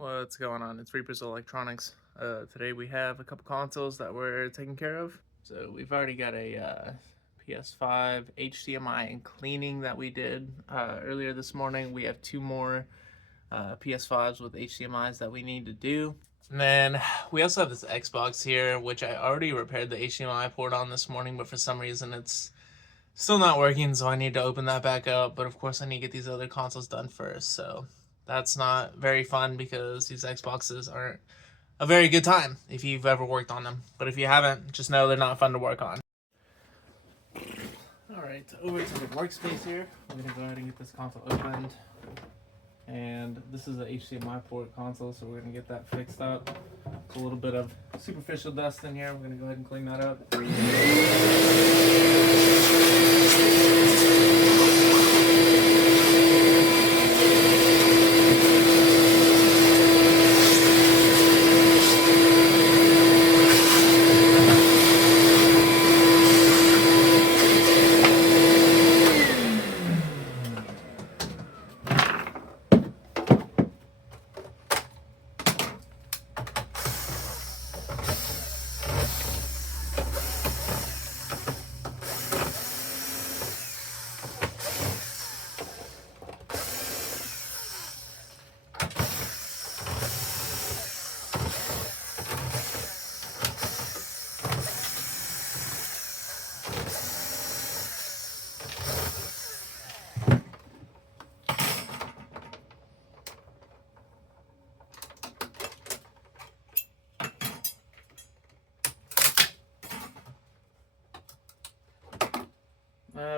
What's going on? It's reaperselectronics. Today we have a couple consoles that we're taking care of. So we've already got a PS5 HDMI and cleaning that we did earlier this morning. We have two more PS5s with HDMIs that we need to do. And then we also have this Xbox here, which I already repaired the HDMI port on this morning, but for some reason it's still not working, so I need to open that back up. But of course I need to get these other consoles done first, so that's not very fun because these Xboxes aren't a very good time if you've ever worked on them. But if you haven't, just know they're not fun to work on. Alright, over to the workspace here. We're going to go ahead and get this console opened. And this is the HDMI port console, so we're going to get that fixed up. There's a little bit of superficial dust in here. We're going to go ahead and clean that up.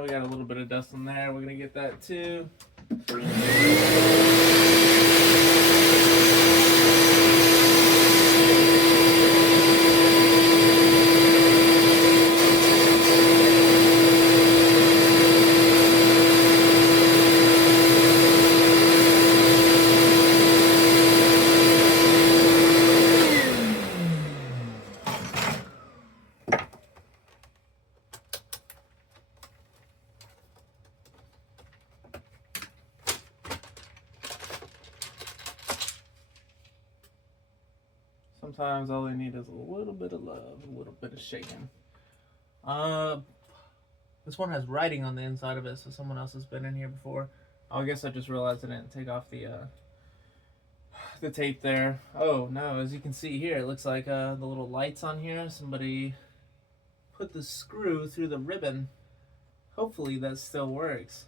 We got a little bit of dust in there. We're going to get that too. Sometimes all they need is a little bit of love, a little bit of shaking. This one has writing on the inside of it, so someone else has been in here before. Oh, I guess I just realized I didn't take off the tape there. Oh no, as you can see here, it looks like the little lights on here, somebody put the screw through the ribbon. Hopefully that still works.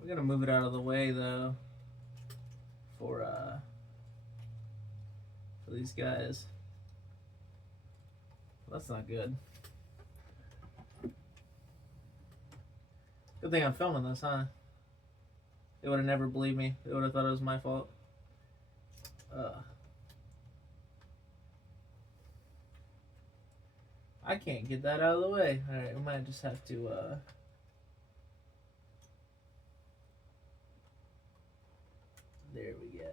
We're gonna move it out of the way though for these guys. That's not good. Good thing I'm filming this, huh? They would have never believed me. They would have thought it was my fault. I can't get that out of the way. Alright, we might just have to there we go.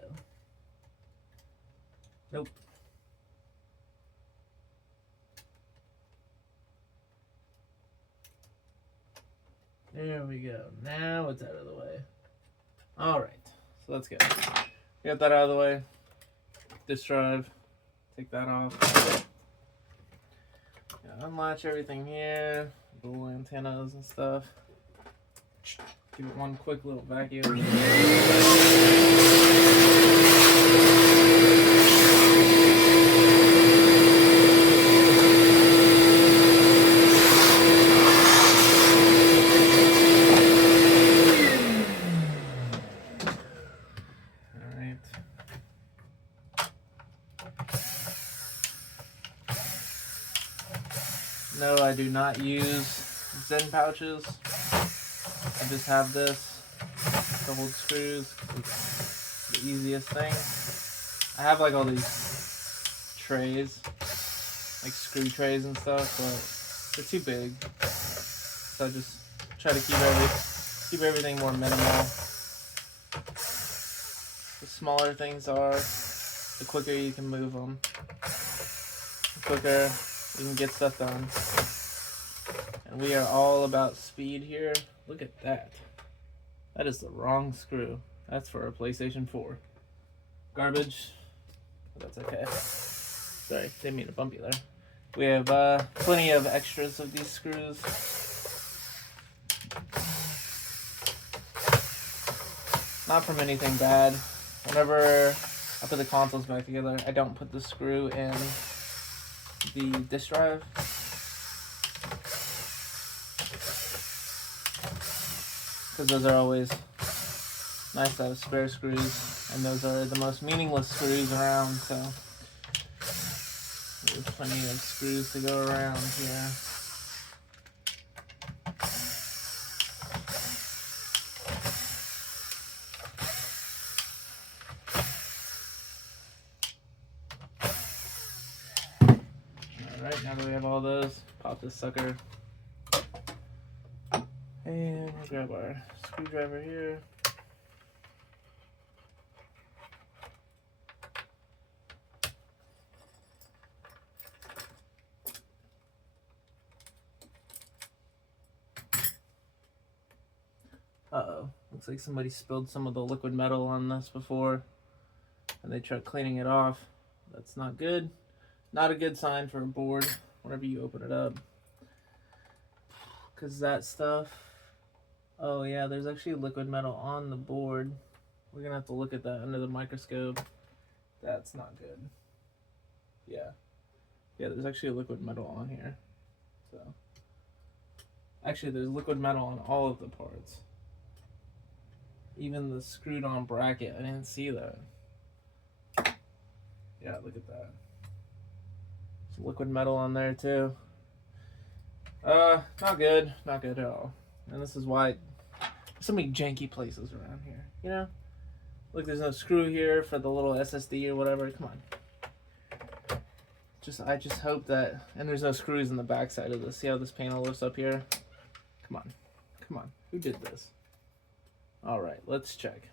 Nope. There we go. Now it's out of the way. Alright, so let's go. Get that out of the way. This drive. Take that off. Unlatch everything here. The little antennas and stuff. Give it one quick little vacuum. No, I do not use Zen pouches. I just have this to hold screws. It's the easiest thing. I have like all these trays, like screw trays and stuff, but they're too big. So I just try to keep everything more minimal. The smaller things are, the quicker you can move them. The quicker you can get stuff done. And we are all about speed here. Look at that. That is the wrong screw. That's for a PlayStation 4. Garbage. but that's okay. Sorry, didn't mean to bump you there. We have plenty of extras of these screws. Not from anything bad. Whenever I put the consoles back together, I don't put the screw in the disk drive. Because those are always nice to have spare screws, and those are the most meaningless screws around, so there's plenty of screws to go around here. Alright, now that we have all those, pop this sucker. And we'll grab our screwdriver here. Uh-oh, looks like somebody spilled some of the liquid metal on this before, and they tried cleaning it off. That's not good. Not a good sign for a board whenever you open it up. Because that stuff, oh yeah, there's actually liquid metal on the board. We're gonna have to look at that under the microscope. That's not good. Yeah, there's actually liquid metal on here. So, actually there's liquid metal on all of the parts. Even the screwed on bracket, I didn't see that. Yeah, look at that. Some liquid metal on there too. Not good at all. And this is why there's so many janky places around here, you know? Look, there's no screw here for the little SSD or whatever. Come on. I just hope that, and there's no screws in the back side of this. See how this panel lifts up here? Come on. Who did this? All right, let's check.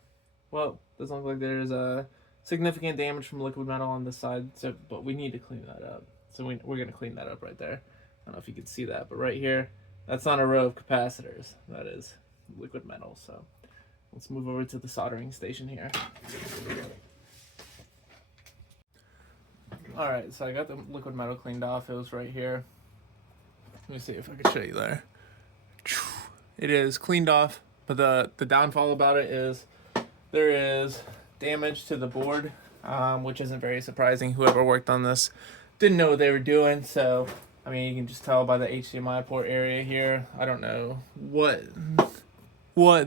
Well, doesn't look like there's a significant damage from liquid metal on this side, so, but we need to clean that up. So we're gonna clean that up right there. I don't know if you can see that, but right here, that's not a row of capacitors. That is liquid metal. So let's move over to the soldering station here. All right, so I got the liquid metal cleaned off. It was right here. Let me see if I can show you there. It is cleaned off, but the downfall about it is there is damage to the board, which isn't very surprising. Whoever worked on this didn't know what they were doing, so I mean, you can just tell by the HDMI port area here. I don't know what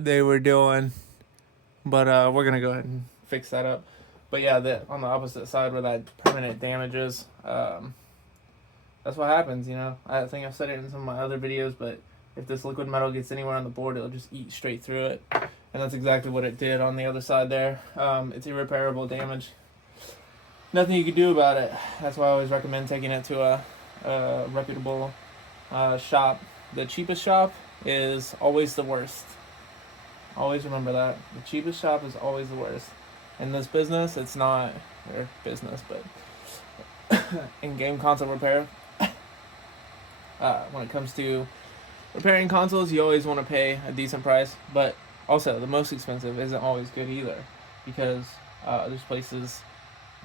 they were doing, but we're gonna go ahead and fix that up. But yeah, on the opposite side where that permanent damage is, that's what happens, you know. I think I've said it in some of my other videos, but if this liquid metal gets anywhere on the board, it'll just eat straight through it. And that's exactly what it did on the other side there. It's irreparable damage. Nothing you can do about it. That's why I always recommend taking it to a reputable shop. The cheapest shop is always the worst. Always remember that. The cheapest shop is always the worst. In this business, it's not their business, but in game console repair, when it comes to repairing consoles, you always want to pay a decent price, but also the most expensive isn't always good either, because there's places,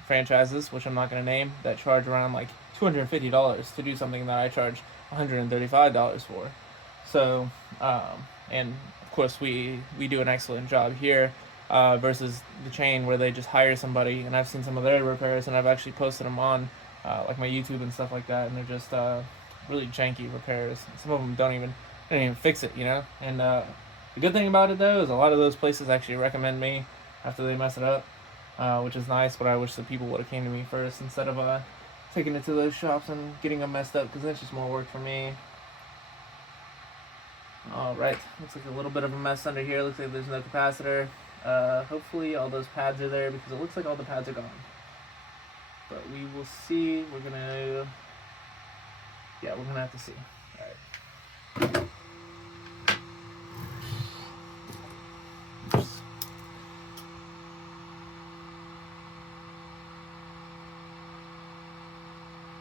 franchises, which I'm not going to name, that charge around like $250 to do something that I charge $135 for. So, and of course we do an excellent job here, versus the chain where they just hire somebody, and I've seen some of their repairs, and I've actually posted them on like my YouTube and stuff like that, and they're just really janky repairs. Some of them don't even fix it, you know. And the good thing about it though is a lot of those places actually recommend me after they mess it up, which is nice. But I wish the people would have came to me first instead of taking it to those shops and getting them messed up, because that's just more work for me. All right, looks like a little bit of a mess under here. Looks like there's no capacitor. Hopefully all those pads are there, because it looks like all the pads are gone. But we will see. We're gonna have to see. All right.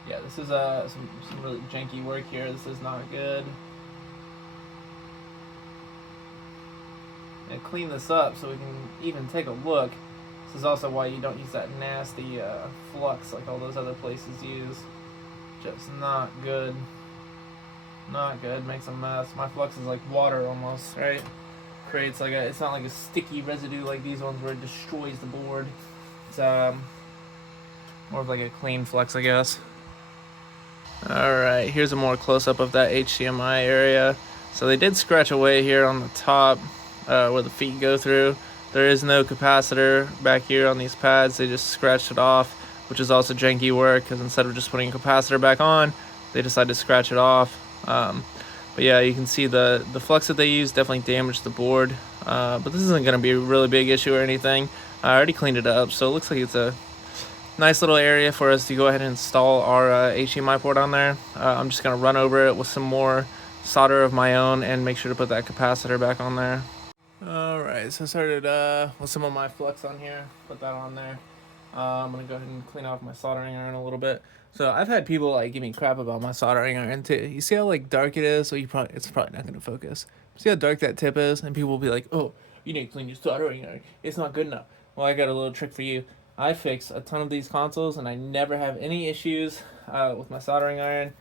Yeah, this is some really janky work here. This is not good. And clean this up so we can even take a look, This is also why you don't use that nasty flux like all those other places use. Just not good. Not good. Makes a mess. My flux is like water almost, right? Creates like a. It's not like a sticky residue like these ones where it destroys the board. It's more of like a clean flux, I guess. Alright, here's a more close-up of that HDMI area. So they did scratch away here on the top where the feet go through. There is no capacitor back here on these pads. They just scratched it off, which is also janky work because instead of just putting a capacitor back on, they decided to scratch it off. But yeah, you can see the flux that they use definitely damaged the board. But this isn't going to be a really big issue or anything. I already cleaned it up, so it looks like it's a nice little area for us to go ahead and install our HDMI port on there. I'm just going to run over it with some more solder of my own and make sure to put that capacitor back on there. Alright, so I started with some of my flux on here, put that on there. I'm going to go ahead and clean off my soldering iron a little bit. So I've had people like give me crap about my soldering iron too. You see how like dark it is? So it's probably not going to focus. See how dark that tip is? And people will be like, oh, you need to clean your soldering iron. It's not good enough. Well, I got a little trick for you. I fix a ton of these consoles and I never have any issues with my soldering iron.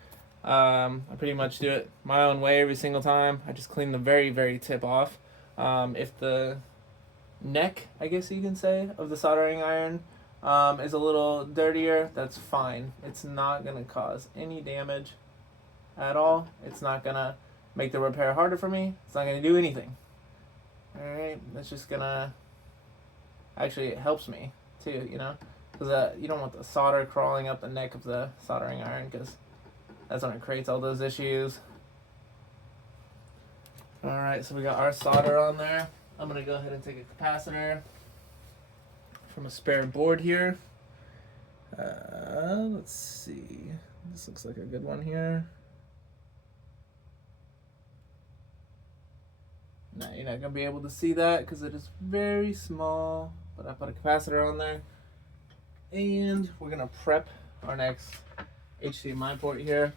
I pretty much do it my own way every single time. I just clean the very, very tip off. If the neck, I guess you can say, of the soldering iron is a little dirtier, that's fine. It's not going to cause any damage at all. It's not going to make the repair harder for me. It's not going to do anything. Alright, that's just going to... Actually, it helps me too, you know, because you don't want the solder crawling up the neck of the soldering iron because that's when it creates all those issues. Alright, so we got our solder on there. I'm going to go ahead and take a capacitor from a spare board here. Let's see. This looks like a good one here. Now you're not going to be able to see that because it is very small. But I put a capacitor on there, and we're gonna prep our next HDMI port here.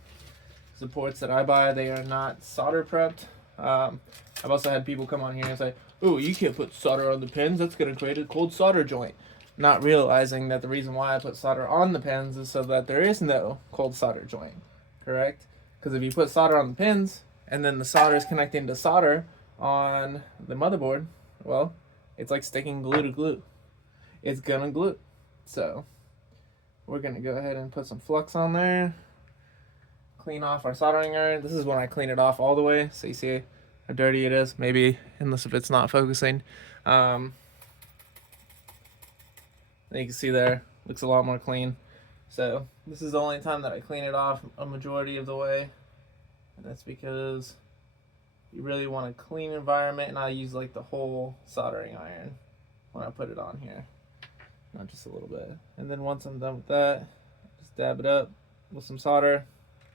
The ports that I buy, they are not solder prepped. I've also had people come on here and say, oh, you can't put solder on the pins, that's gonna create a cold solder joint. Not realizing that the reason why I put solder on the pins is so that there is no cold solder joint, correct? Because if you put solder on the pins, and then the solder is connecting to solder on the motherboard, well, it's like sticking glue to glue. It's gonna glue. So we're gonna go ahead and put some flux on there, clean off our soldering iron. This is when I clean it off all the way, so you see how dirty it is, maybe, unless if it's not focusing. You can see there, looks a lot more clean. So this is the only time that I clean it off a majority of the way, and that's because you really want a clean environment, and I use like the whole soldering iron when I put it on here, not just a little bit. And then once I'm done with that, just dab it up with some solder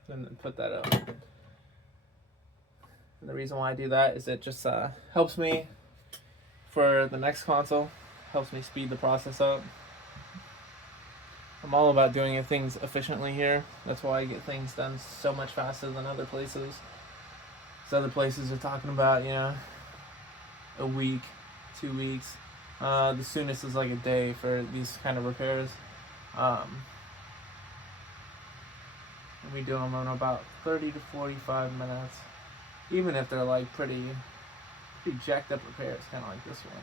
and then put that up. And the reason why I do that is it just helps me for the next console, helps me speed the process up. I'm all about doing things efficiently here. That's why I get things done so much faster than other places. So other places are talking about, you know, a week, 2 weeks. The soonest is like a day for these kind of repairs. And we do them in about 30 to 45 minutes. Even if they're like pretty jacked up repairs, kind of like this one.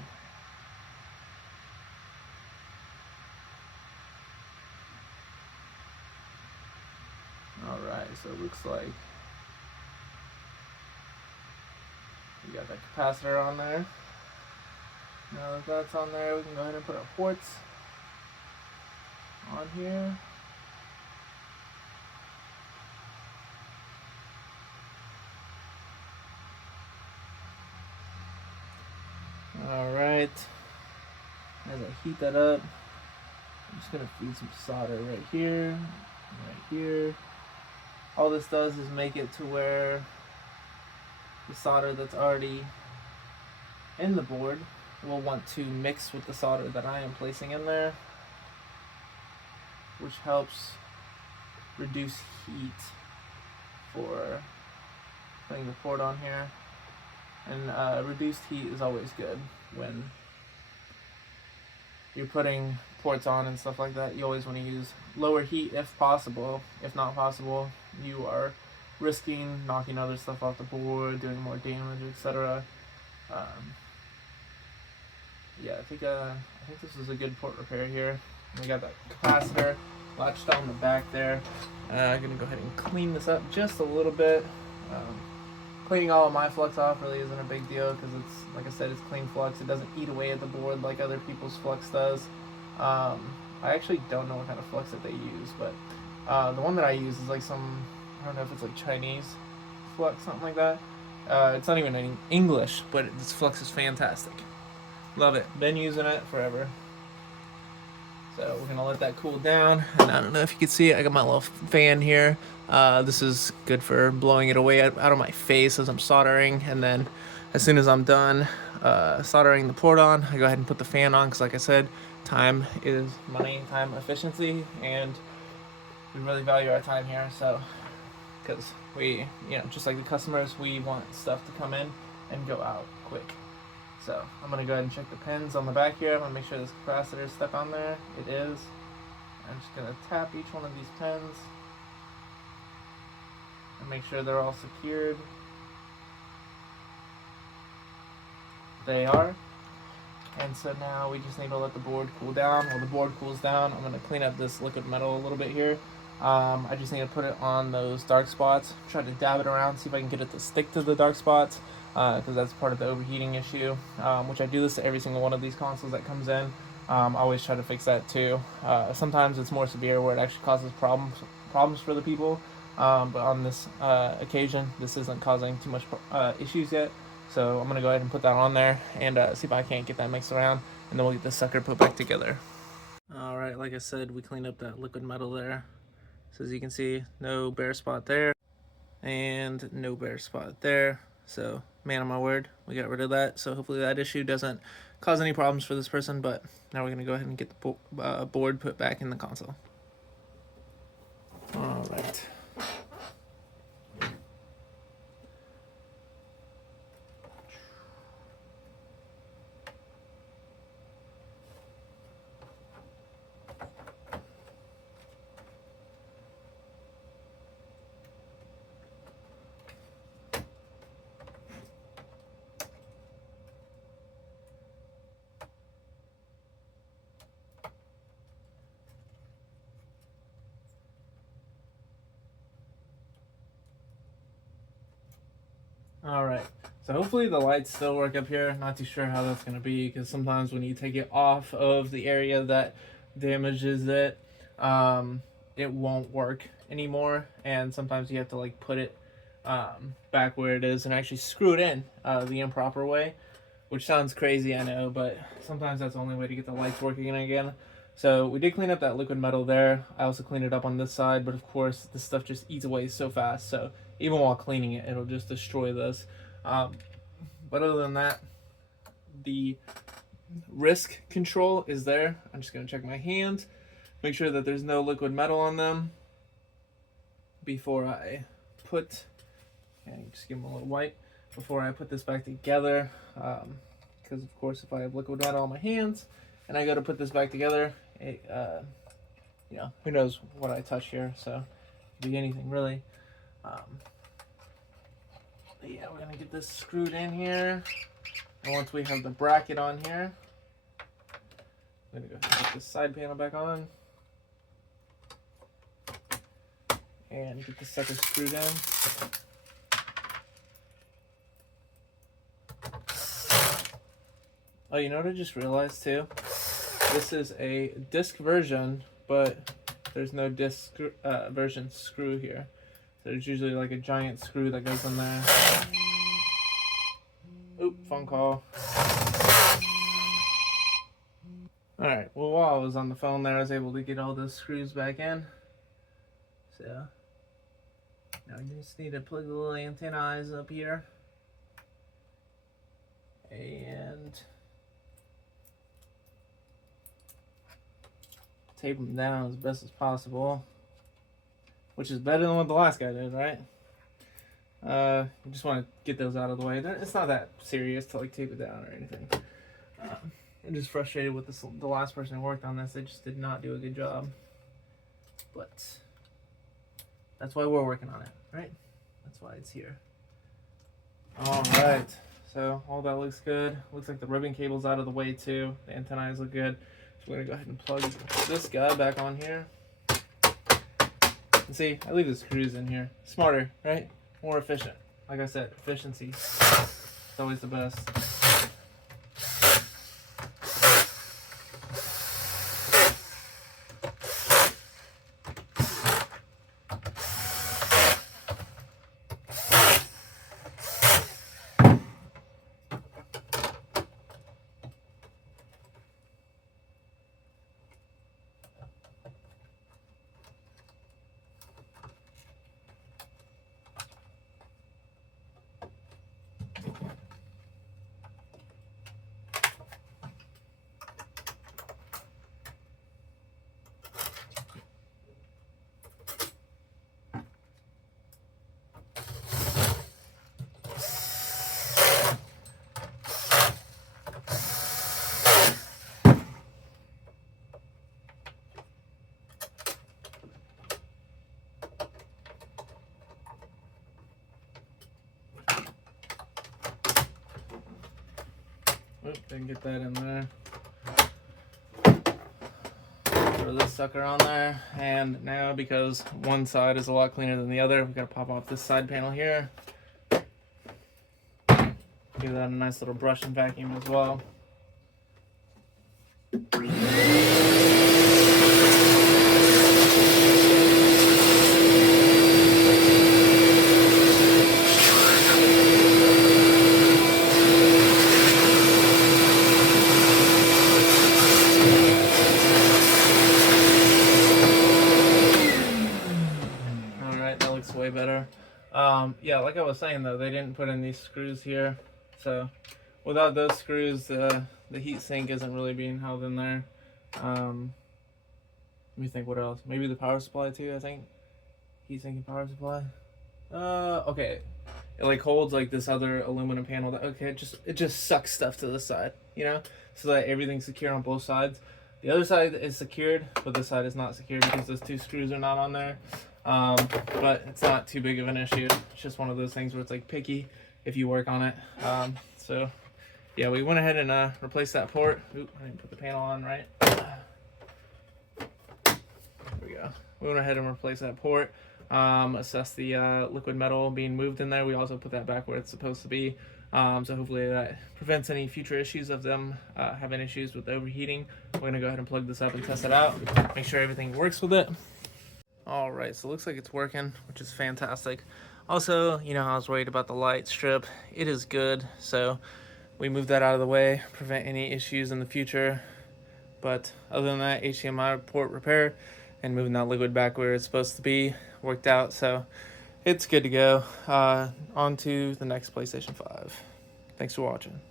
Alright, so it looks like we got that capacitor on there. Now that that's on there, we can go ahead and put our ports on here. Alright, as I heat that up, I'm just going to feed some solder right here, right here. All this does is make it to where the solder that's already in the board will want to mix with the solder that I am placing in there, which helps reduce heat for putting the port on here. And reduced heat is always good when you're putting ports on and stuff like that, you always want to use lower heat if possible. If not possible, you are risking knocking other stuff off the board, doing more damage, etc. Yeah, I think this is a good port repair here. We got that capacitor latched on the back there. I'm gonna go ahead and clean this up just a little bit. Cleaning all of my flux off really isn't a big deal because it's, like I said, it's clean flux. It doesn't eat away at the board like other people's flux does. I actually don't know what kind of flux that they use, but the one that I use is like some, I don't know if it's like Chinese flux, something like that. It's not even in English, but this flux is fantastic. Love it. Been using it forever. So we're gonna let that cool down, and I don't know if you can see it, I got my little fan here. This is good for blowing it away out of my face as I'm soldering, and then as soon as I'm done soldering the port on, I go ahead and put the fan on, because like I said, time is money, time efficiency, and we really value our time here. So because we, just like the customers, we want stuff to come in and go out quick. So I'm going to go ahead and check the pins on the back here. I'm going to make sure this capacitor is stuck on there. It is. I'm just going to tap each one of these pins and make sure they're all secured. They are. And so now we just need to let the board cool down. While the board cools down, I'm going to clean up this liquid metal a little bit here. I just need to put it on those dark spots. Try to dab it around, see if I can get it to stick to the dark spots. Because that's part of the overheating issue, which I do this to every single one of these consoles that comes in. I always try to fix that too. Sometimes it's more severe where it actually causes problems for the people, but on this occasion, this isn't causing too much issues yet. So I'm going to go ahead and put that on there and see if I can't get that mixed around, and then we'll get this sucker put back together. Alright, like I said, we cleaned up that liquid metal there. So as you can see, no bare spot there, and no bare spot there. So, man of my word, we got rid of that. So hopefully that issue doesn't cause any problems for this person. But now we're going to go ahead and get the board put back in the console. All right. Alright, so hopefully the lights still work up here. Not too sure how that's going to be, because sometimes when you take it off of the area that damages it, it won't work anymore, and sometimes you have to like put it back where it is and actually screw it in the improper way, which sounds crazy, I know, but sometimes that's the only way to get the lights working again. So we did clean up that liquid metal there. I also cleaned it up on this side, but of course this stuff just eats away so fast, so even while cleaning it, it'll just destroy this. But other than that, the risk control is there. I'm just going to check my hands, make sure that there's no liquid metal on them before I put, just give them a little wipe before I put this back together, because of course if I have liquid metal on my hands and I go to put this back together, it, who knows what I touch here, so it could be anything really. But yeah, we're gonna get this screwed in here, and once we have the bracket on here, I'm gonna go ahead and put this side panel back on and get the sucker screwed in. Oh, you know what I just realized too? This is a disc version, but there's no disc version screw here. So there's usually like a giant screw that goes in there. Oop, phone call. Alright, well while I was on the phone there, I was able to get all those screws back in. So, now we just need to plug the little antennas up here. And tape them down as best as possible, which is better than what the last guy did, right? You just want to get those out of the way. It's not that serious to like tape it down or anything. I'm just frustrated with this, the last person who worked on this. They just did not do a good job. But that's why we're working on it, right? That's why it's here. All right. So all that looks good. Looks like the ribbon cable's out of the way too. The antennae look good. So we're gonna go ahead and plug this guy back on here. And see, I leave the screws in here. Smarter, right? More efficient. Like I said, efficiency. It's always the best. Oop, didn't get that in there. Throw this sucker on there. And now, because one side is a lot cleaner than the other, we've got to pop off this side panel here. Give that a nice little brush and vacuum as well. Way better. Yeah, like I was saying though, they didn't put in these screws here, so without those screws, the heat sink isn't really being held in there. Let me think, what else? Maybe the power supply too, I think. Heat sink and power supply. Okay. It like holds like this other aluminum panel that, okay, it just sucks stuff to the side, you know, so that everything's secure on both sides. The other side is secured, but this side is not secured because those two screws are not on there. But it's not too big of an issue. It's just one of those things where it's like picky if you work on it. So yeah, we went ahead and replaced that port. Oop, I didn't put the panel on right. There we go. We went ahead and replaced that port. Assessed the liquid metal being moved in there. We also put that back where it's supposed to be. So hopefully that prevents any future issues of them having issues with overheating. We're gonna go ahead and plug this up and test it out. Make sure everything works with it. All right, so it looks like it's working, which is fantastic. Also, you know, I was worried about the light strip. It is good, so we moved that out of the way, prevent any issues in the future. But other than that, HDMI port repair and moving that liquid back where it's supposed to be worked out, so it's good to go. On to the next PlayStation 5. Thanks for watching.